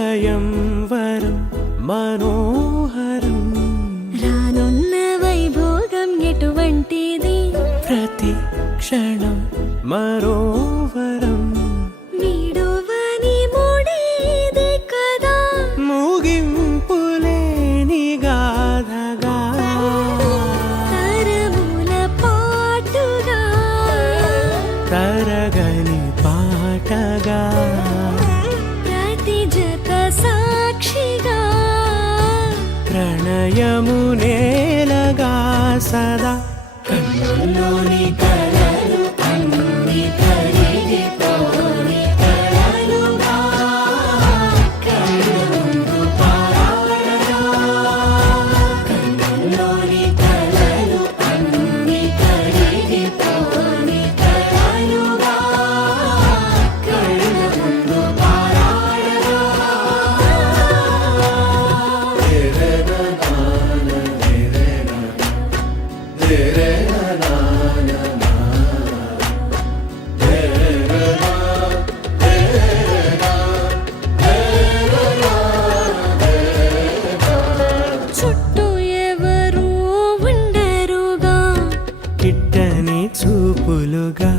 స్వయంవరం మనోహరం రానున్న వైభోగం ఎటువంటిది ప్రతి క్షణం మరోవరం వీడువని మూడేది కదా ముగింపులేని గాథగా తరముల పాటుగా తరగని పాటగా ప్రతి జత సాక్షిగా ప్రణయము నేలగా సదా కన్నుల్లోని కలలు అన్ని కరిగిపోని కలలుగా కన్నుందు పారాడగా కన్నుల్లోని కలలు అన్ని కరిగిపోని కలలుగా కన్నుందు పారాడగా చుట్టూ ఎవరు ఉండరుగా కిట్టని చూపులుగా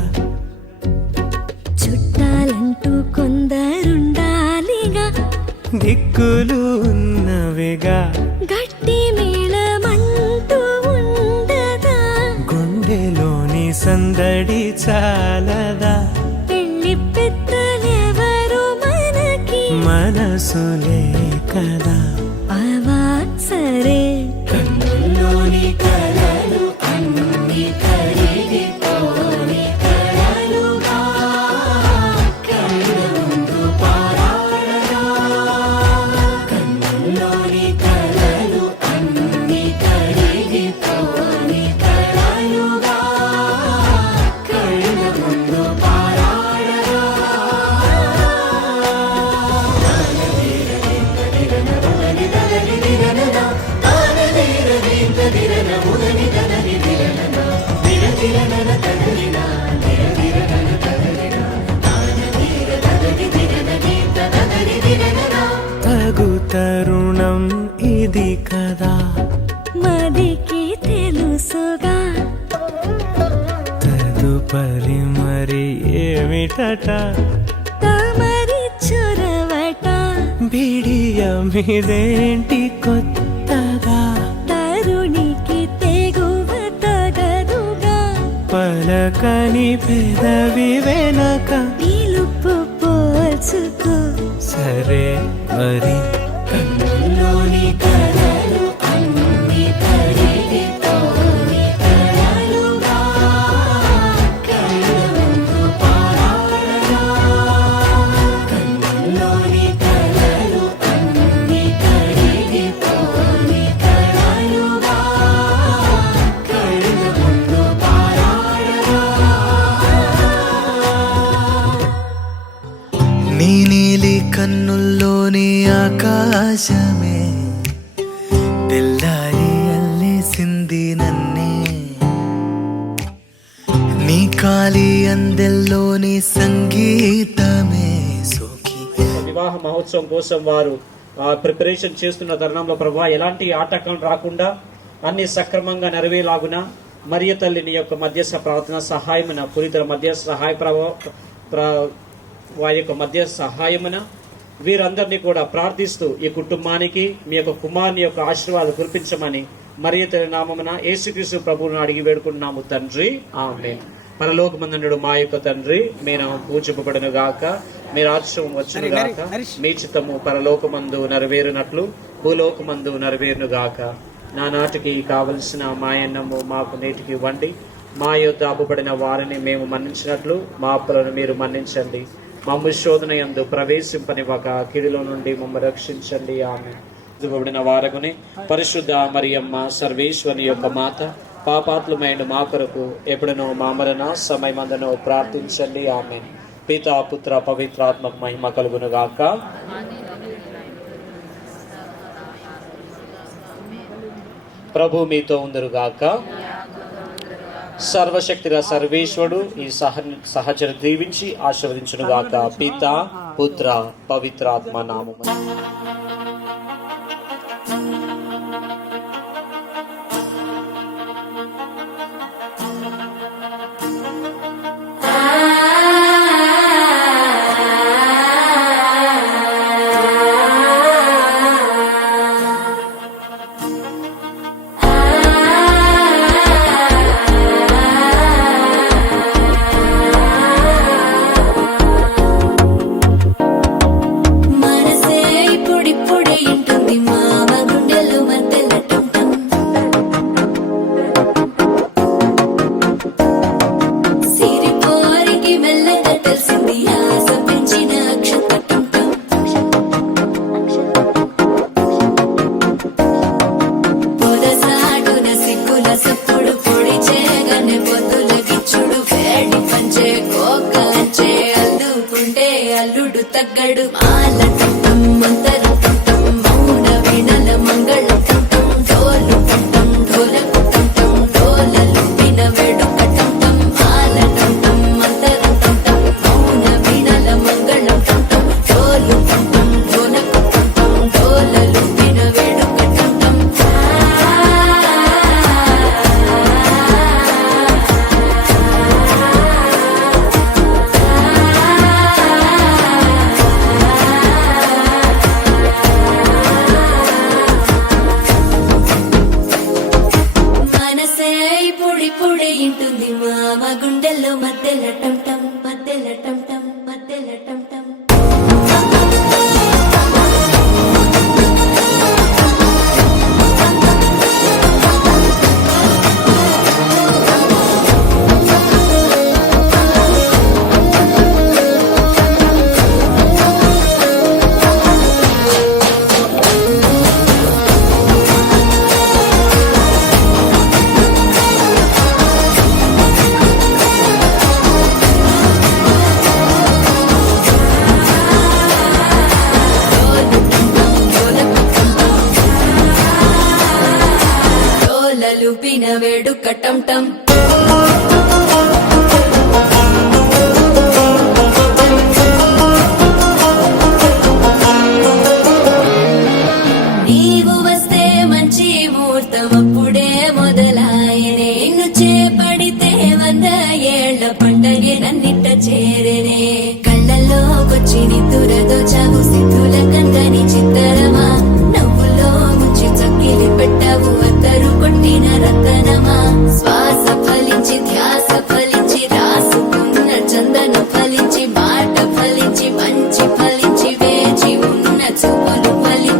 చుట్టాలంటూ కొందరుండాలిగా దిక్కులు ఉన్నవిగా గట్టి మేళమంటూ ఉండదా గుండెలోని సందడి చాలదా పెళ్లి పెద్దలెవరు మనకి మనసులే కదా అవా సరే కన్నుల్లోని కలలు అన్ని కరిగిపోని కలలుగా కన్నుందు పారాడగా కన్నుల్లోని కలలు అన్ని కరిగిపోని కలలుగా కన్నుందు పారాడగా తగు తరుణం ఇది కదా మదికి తెలుసుగా తదుపరి మరి ఏమిటట తమరి చొరవట బిడియమిదేంటి కొత్తగా తరుణికి తెగువ తగదుగా పలకని పెదవి వెనక పిలుపు పోల్చుకో సరే మరి కన్నుల్లోని కలలు అన్ని కరిగిపోని కలలుగా కళ్ళ ముందు పారాడగా. కన్నుల్లోని కలలు అన్ని కరిగిపోని కలలుగా కళ్ళ ముందు పారాడగా. నీ నీలి కన్నుల్లోని ఆకాశమే తెల్లారి అల్లేసింది నన్నే. నీ కాలి అందెల్లోని సంగీతమే సోకి. వివాహ మహోత్సవం కోసం వారు ప్రిపరేషన్ చేస్తున్న తరుణంలో ప్రభా ఎలాంటి ఆటంకం రాకుండా అన్ని సక్రమంగా నెరవేలాగున మరియ తల్లిని యొక్క మధ్యస్థ ప్రార్థన సహాయమున పురితల మధ్య సహాయ వారి యొక్క మధ్య సహాయమున వీరందరినీ కూడా ప్రార్థిస్తూ ఈ కుటుంబానికి మీ యొక్క కుమారుని యొక్క ఆశీర్వాదాలు కురిపించమని మరియ తల్లి నామమున యేసుక్రీస్తు ప్రభువును అడిగి వేడుకుంటున్నాము తండ్రి, ఆమేన్. పరలోకమందుండు మా యొక్క తండ్రి, మీ నామం పూజింపబడును గాక, మీ రాజ్యం వచ్చును గాక, మీ చిత్తము పరలోకమందు నెరవేరునట్లు భూలోకమందు నెరవేరును గాక. నానాటికి కావలసిన మాయన్నము మాకు నేటికి ఇవ్వండి, మా యొద్ద అప్పుబడిన వారిని మేము మన్నించినట్లు మా అప్పులను మీరు మన్నించండి. మమ్ము శోధన యందు ప్రవేశింపనివ్వక కీడులో నుండి మమ్మల్ని రక్షించండి, ఆమె. ఇవ్వబడిన వారగుని పరిశుద్ధ మరియమ్మ సర్వేశ్వరి యొక్క మాత పాపాత్ములమైన మా కొరకు ఎప్పుడునో మా మరణ సమయమందునో ప్రార్థించండి, ఆమె. పితా పుత్ర పవిత్రాత్మ మహిమ కలుగును గాక. ప్రభు మీతో ఉందరుగాక. సర్వశక్తిగా సర్వేశ్వరుడు ఈ సహచర దీవించి ఆశీర్వదించును గాక. పిత పుత్ర పవిత్రాత్మ నామము. అల్లుడు తగ్గడు మాల టం మంతర టం మౌన వీణల మంగళ టం డోలు టం ఢోలకు టం డోలలు విన వేడుక టం మాల టం మంతర టం మౌన వీణల మంగళ టం డోలు టం ఢోలకు టం డోలలు విన వేడుక టం. ఇంటుంది మామ గుండెల్లో మధ్యల టం టం మధ్యల టం టం మధ్యల టం టం. వేడుక టం టం. నీవు వస్తే మంచి ముహూర్తం అప్పుడే మొదలాయనే, నిన్ను చేపడితే 100 ఏళ్ల పండగే నన్నిట్ట చేరేనే. కళ్ళల్లోకొచ్చి నిద్దురదోచావు సిద్ధుల కందని చిత్తరమా, నవ్వులో ముంచి చక్కిలి పెట్టావు అద్దరు కొట్టిన రతనమా. శ్వాస ఫలించి ధ్యాస ఫలించి రాసుకున్న చందన ఫలించి మాట ఫలించి మంచి ఫలించి వేచి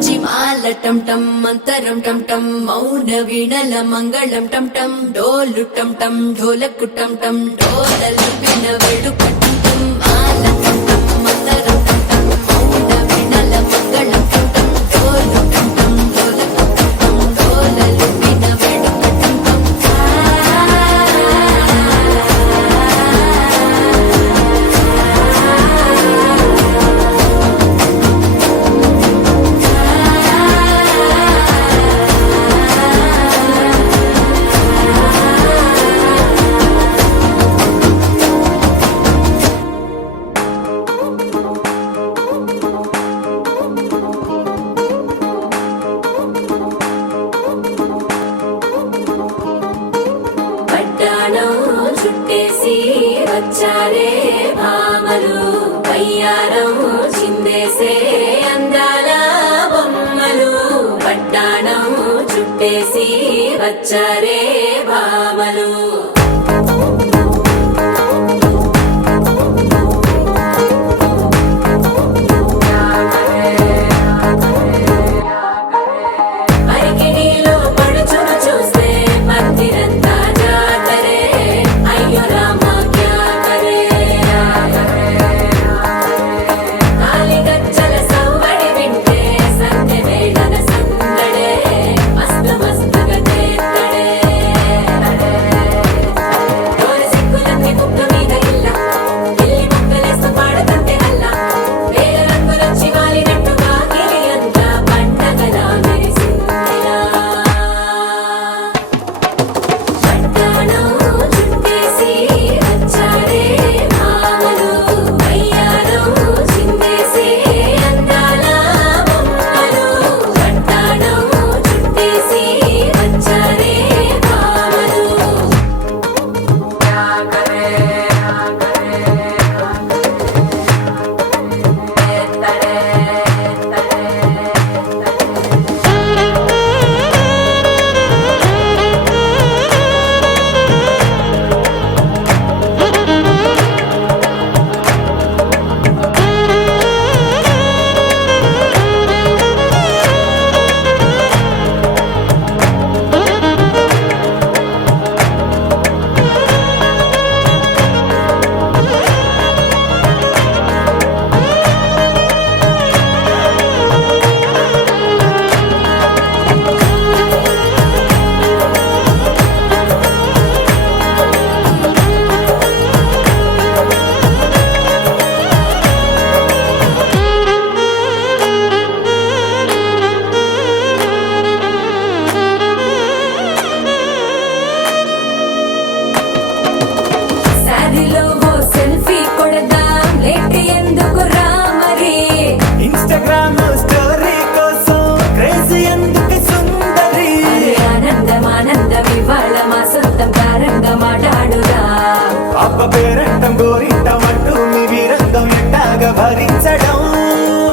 నుంచి మాల టం టం మంతరం టం టం మౌన వీణల మంగళం టం టం డోలు టం టం ఢోలకు టం టం డోలలు విన వేడుక టం టం మాల టం టం మంతరం టం టం మౌన వీణల మంగళం టం టం డోలు టం టం ఢోలకు టం టం డోలలు విన వేడుక టం టం పట్టాణం చుట్టేసి వచ్చారే భామలు పయ్యారం చిందేసే అందాల బొమ్మలు పట్టాణం చుట్టేసి వచ్చారే భామలు అరికిణీలో పడుచును చూస్తే మందిరంతా జాతరే అయ్యో రామ క్యా కరే కాలిగజ్జల సవ్వడి వింటే సంధ్య వేళన సందడే మస్తు మస్తుగా చేత్తడే డోలు సిక్కులన్నీ కుక్క మీద ఇల్ల గిల్లి ముక్కలేస్తూ పాడుతుంటే అల్లా వేల రంగులొచ్చి వాలినట్టుగా గిలి అంతా పండగలా మెరిసిందిలా పట్టాణం చుట్టేసి వచ్చారే భామలు పయ్యారం చిందేసే అందాల బొమ్మలు పట్టాణం చుట్టేసి వచ్చారే భామలు శారీలో ఓ సెల్ఫీ కొడదాం లేట్ ఎందుకు రామరి ఇన్స్టాగ్రామ్ స్టోరీ కోసం క్రేజీ ఎందుకు సుందరి అరే ఆనందం ఆనందం ఇవాళ మా సొంతం కారంగా మాట్లాడురా అప్ప పేరంటం గోరింటం అంటూ మీ వీరంగం ఎట్టాగా భరించడం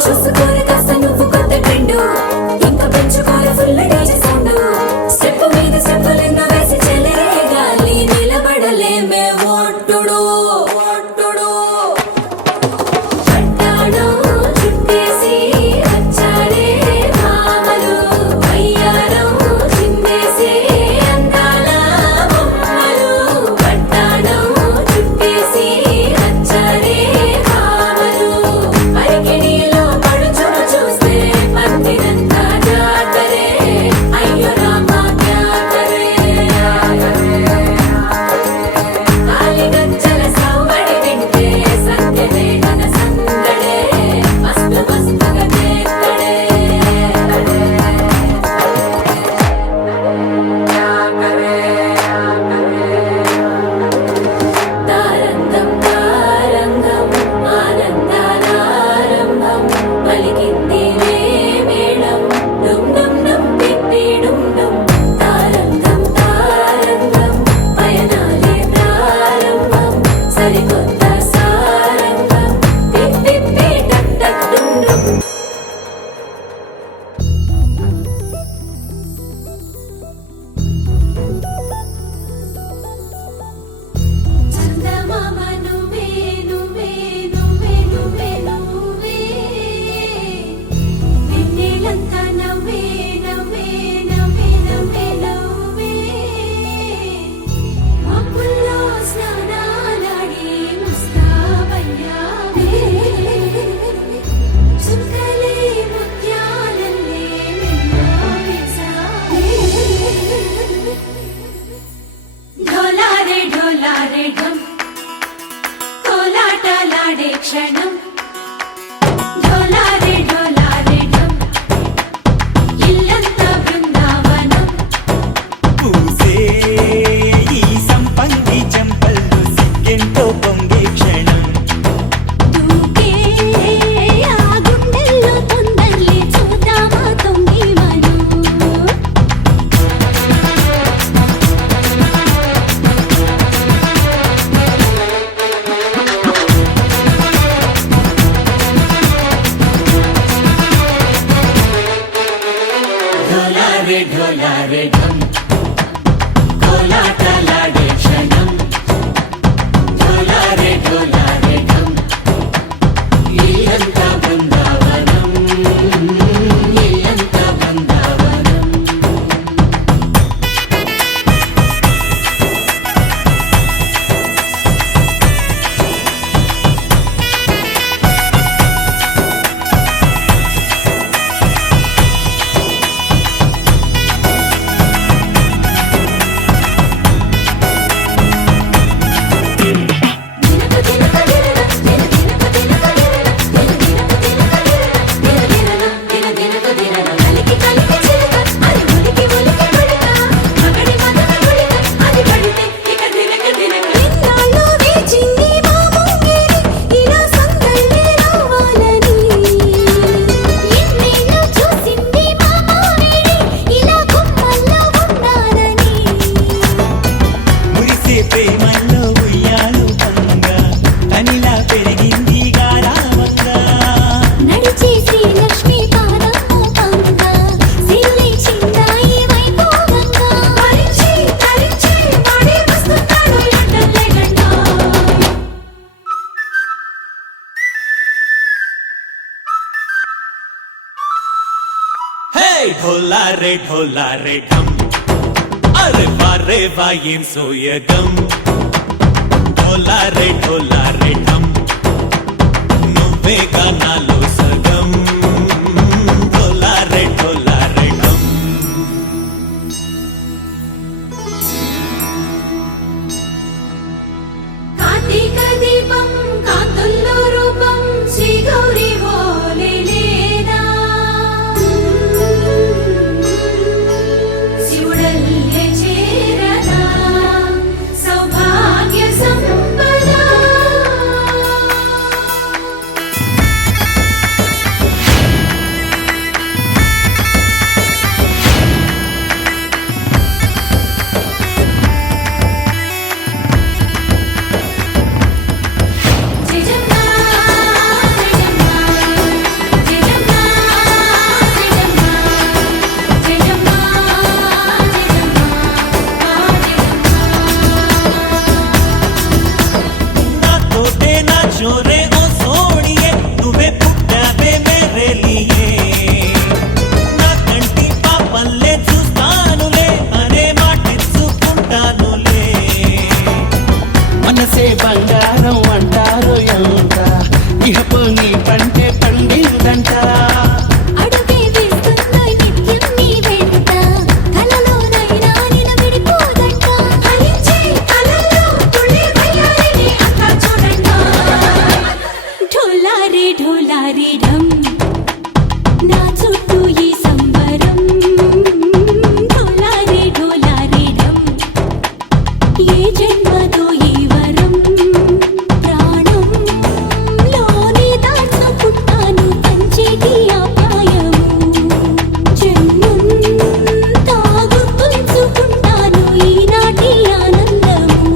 చూసుకోరు కాస్త నువ్వు కొత్త ట్రెండ్ ఇంకా పెంచుకోరు ఫుల్ డీజే సౌండ్ స్టెప్ మీద స్టెప్పులెన్నో వేసి చెలరే గాలి నిలబడలేమే ఒట్టుడు ఒట్టుడు పట్టాణం చుట్టేసి వచ్చారే భామలు పయ్యారం చిందేసే అందాల బొమ్మలు పట్టాణం చుట్టేసి వచ్చారే భామలు అరికిణీలో పడుచును చూస్తే మందిరంతా జాతరే ఢోలారే ఢోలారే ఢమ్ కోలాటలాడే క్షణం ఢోలారే ఢోలారే ఢమ్ ఇల్లంతా బృందావనం ఇల్లంతా బృందావనం ప్రేమల్లో ఉయ్యాలు పంగా తనిలా పెరిగింది గారావంగా నడిచే శ్రీలక్ష్మి పాదము పంగా సిల్లి చిందాయి వైభోగంగా పరిచి పరిచి వాడి వస్తున్నాడు ఎండలే గండా హే ఢోలారే ఢోలారే ఢమ్ అరే వారే వాయేం సోయగం ఢోలారే ఢోలారే ఢమ్ నువ్వే గానాలో సగం ఢోలారే ఢోలారే ఢమ్ కార్తీక దీపం కాంతుల్లో రూపం శ్రీ గౌరీ ఓలే లేదా శివుడల్లే చేరదా సౌభాగ్య సంపద జయజమ్మా జయజమ్మా జయజమ్మా జయజమ్మా జయజమ్మా నా తోటే నా చోరే ఓ సోడియే నువ్వే పుట్టావే మేరే లియే నా కంటి పాపల్లే చూస్తానులే అనే మాటిచ్చుకుంటానులే మనసే బంగారం అంటారు ఎంత ఇహపు నీ పంటే పండిందంట అడుగే వేస్తున్న నిత్యం నీ వెంట కలలోనైనా నిలబడిపోదంట ఫలించే కలలో తుళ్ళి వయ్యారిని అంతా చూడంట ఢోలారే ఢోలారే ఢమ్ నా చుట్టూ ఈ సంబరం ఢోలారే ఢోలారే ఢమ్ ఏ జన్మదో ఈ వరం ప్రాణం లోని దాచుకుంటాను కంచేటి ఆప్యాయము జన్మం తాగుతుంచుకుంటాను ఈనాటి ఆనందము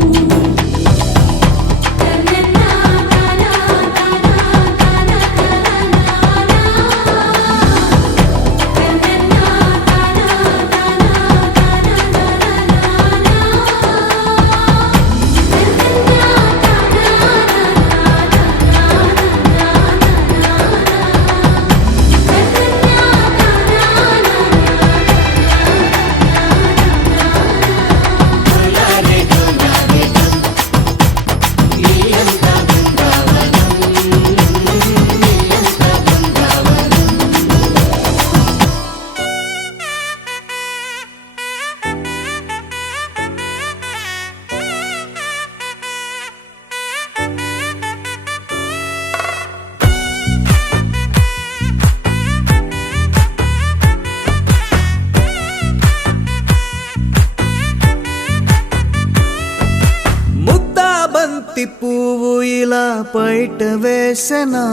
ముద్దాబంతి పువ్వు ఇలా బయట వేసెనా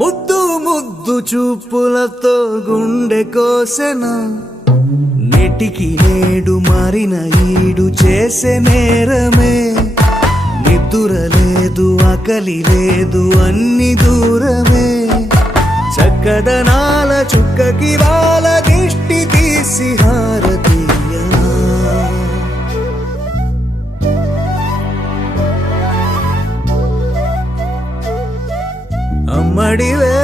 ముద్దు ముద్దు చూపులతో గుండె కోసెనా నెటికి నేడు మారిన ఈడు చేసే నేరమే నిద్దుర లేదు ఆకలి లేదు అన్ని దూరమే చక్కదనాల చుక్కకి వాళ్ళ దిష్టి తీసి హారతీయనా అమ్మడివే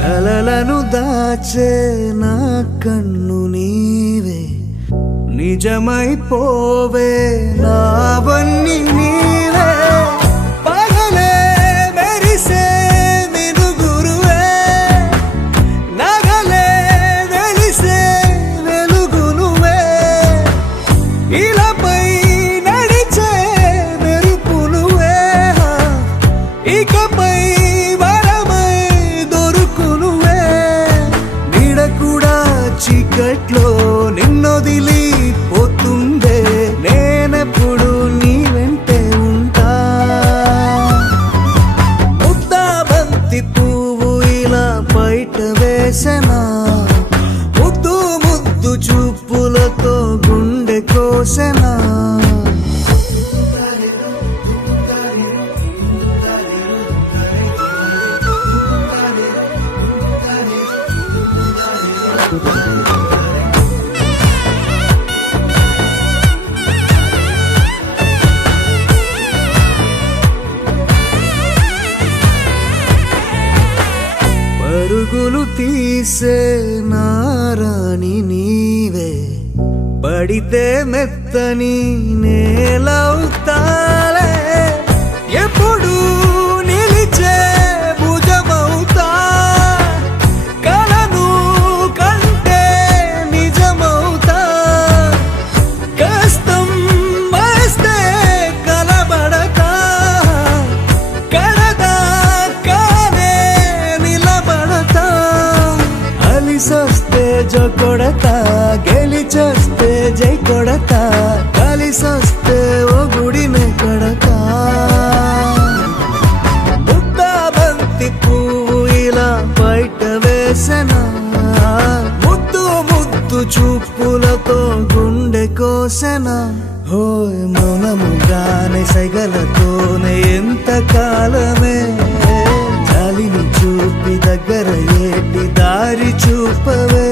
కలలను దాచే నా కన్ను నీవే నిజమైపోవే నావన్నీ నీవే పగలే మెరిసే వెలుగురువే నగలే వెలిసే వెలుగునువే ఇలాపై నడిచే మెరుపునువే ఇకపై వరమై దొరుకునువే నీడ కూడా చీకట్లో నిన్నొదిలి పోతుందే నేనెప్పుడు నీ వెంటే ఉంటా ముద్దా బంతి పువ్వు ఇలా బయట వేసెనా ముద్దు ముద్దు చూపులతో గుండె కోసెనా పరుగులు తీసే నారాణి నీవే పడితే మెత్తని నేలవుతాలే ఎప్పుడు నిలిచే భుజమవుతా కలను కంటే నిజమవుతా కష్టం వస్తే కలబడతా కడదాకానే నిలబడతా అలిసొస్తే జో కొడతా గెలిచొస్తే జై కొడతా కలిసొస్తే ఓ గుడినే కొడతా ముద్దా బంతి పువ్వు ఇలా బయట వేసెనా ముద్దు ముద్దు చూపులతో గుండె కోసెనా హోయ్ మౌనముగానే సైగలతోనే ఎంత కాలమే జాలిని చూపి దగ్గర ఏటి దారి చూపవే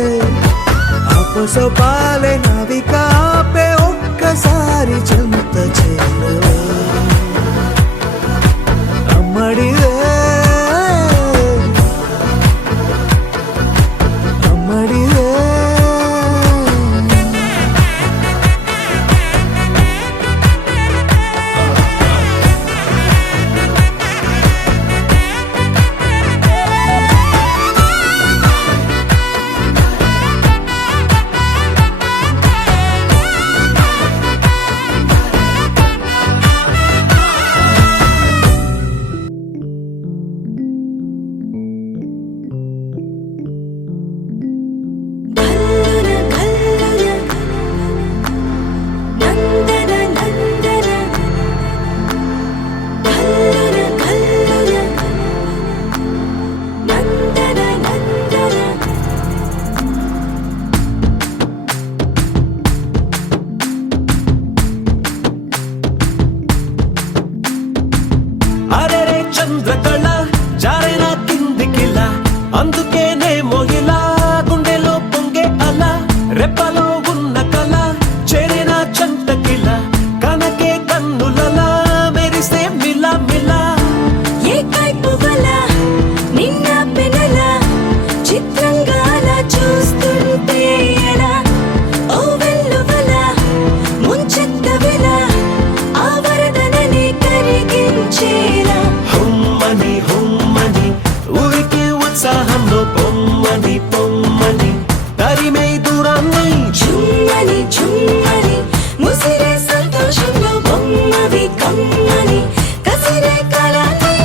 అపసోపాలే నవికాపే ఒక్కసారి చెంత చేరవే అమ్మడివే అమ్మడివే అరెరే చంద్రకళ జారైన కిందికిలా అందుకేనే మొహిలా గుండెలో పొంగే అలా రెప్పలో ఉన్న కళ చేరిన చంటకిలా కనకే కన్నులలా మెరిసే మిలా మిలా ఏ కైపువల నిన్న పెనల చిత్రంగా అలా చూస్తుంటే ఎలా ఓ వెల్లువల ముంచెత్తవెల ఆ వరదనని కరిగించేలా హుమ్మని హుమ్మని ఊరికి ఉత్సాహంలో పొమ్మని పొమ్మని తరిమే దూరాన్ని ఝుమ్మని ఝుమ్మని ముసిరే సంతోషంలో బొమ్మవి కమ్మని కసిరే కాలాన్ని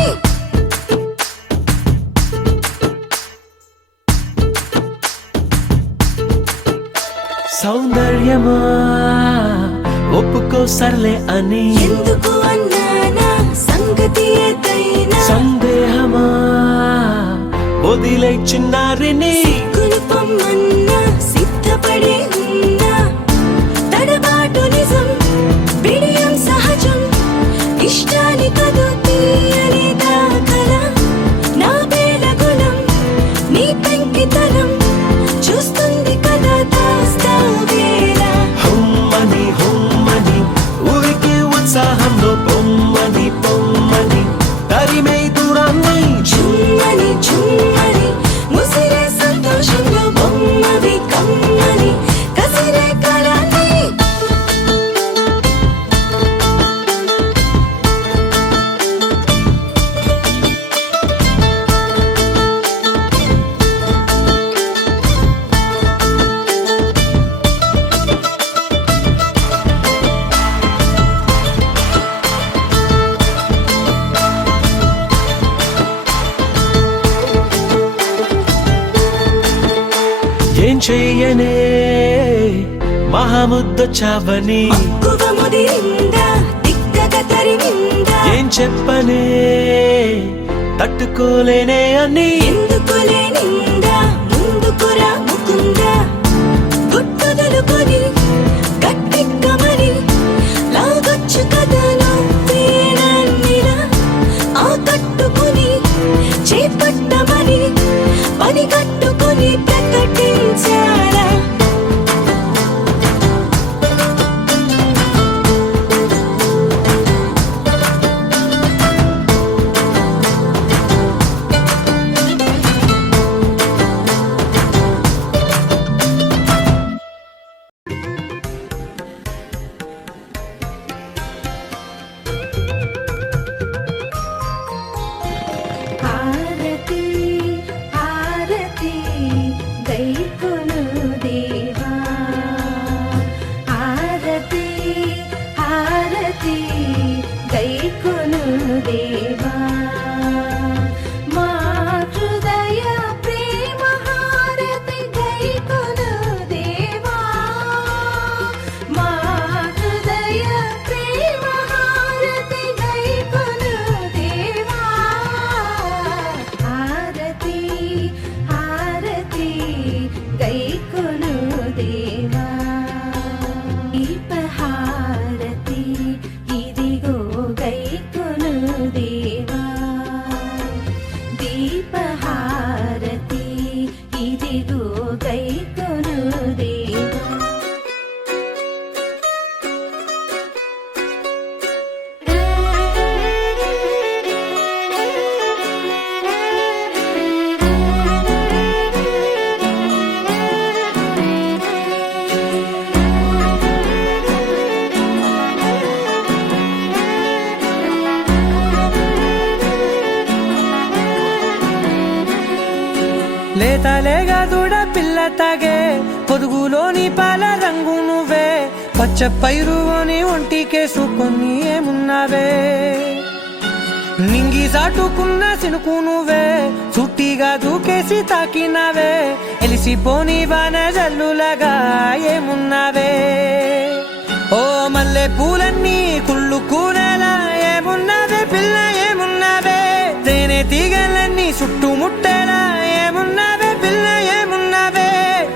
సౌందర్యమా ఒప్పుకో సర్లే అని ఎందుకు అన్నానా సంగతి ఏదైనా సందేహమా వదిలే చిన్నారిని కులుపమ్మన్నా సిద్ధపడి ఉన్నా తడబాటు నిజం చెయ్యనే మహాముద్దొచ్చావని మక్కువ ముదిరిందా తిక్కగా తరిమిందా ఏం చెప్పనే తట్టుకోలేనే అని ఎందుకులే నిందా ముందుకురా ముకుందా గుట్టుదలుకొని గట్టెక్కమని లాగొచ్చు కథలో వేనన్నిలా ఆ కట్టుకుని చేపట్టమని పని కట్టుకుని ప్రకటించారా ఆరతి ఆరతి గైకొను దేవా ఆరతి ఆరతి గైకొను దేవా మా హృదయ ప్రేమ హారతి గైకొను దేవా మా హృదయ ప్రేమ హారతి గైకొను దేవా ఆరతి ఆరతి గైకొను దేవా దీపహారతి ఇదిగో గైకొను దేవా దీపహారతి ఇదిగో గైకొను దేవా లేతలేగా దూడ పిల్ల తాగే పొదుగులోని పాల రంగు నువ్వే పచ్చ పైరుని ఒంటికేసుకొని ఏమున్నావే నింగి సాటుకున్న సినుకు నువ్వే చుట్టిగా దూకేసి తాకినావే ఎలిసిపోని వాన జల్లులగా ఏమున్నావే ఓ మల్లె పూలన్నీ కుళ్ళు కూరలా ఏమున్నావే పిల్ల ఏమున్నావే తేనె తీగలన్నీ చుట్టుముట్టేలా ఏమున్నావే పిల్ల ఏమున్నావే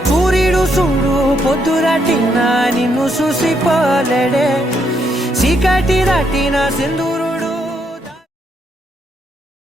సూర్యుడు చూడు పొద్దురాటిన నిన్ను చూసిపోలేడే చీకటి దాటిన సింధూరు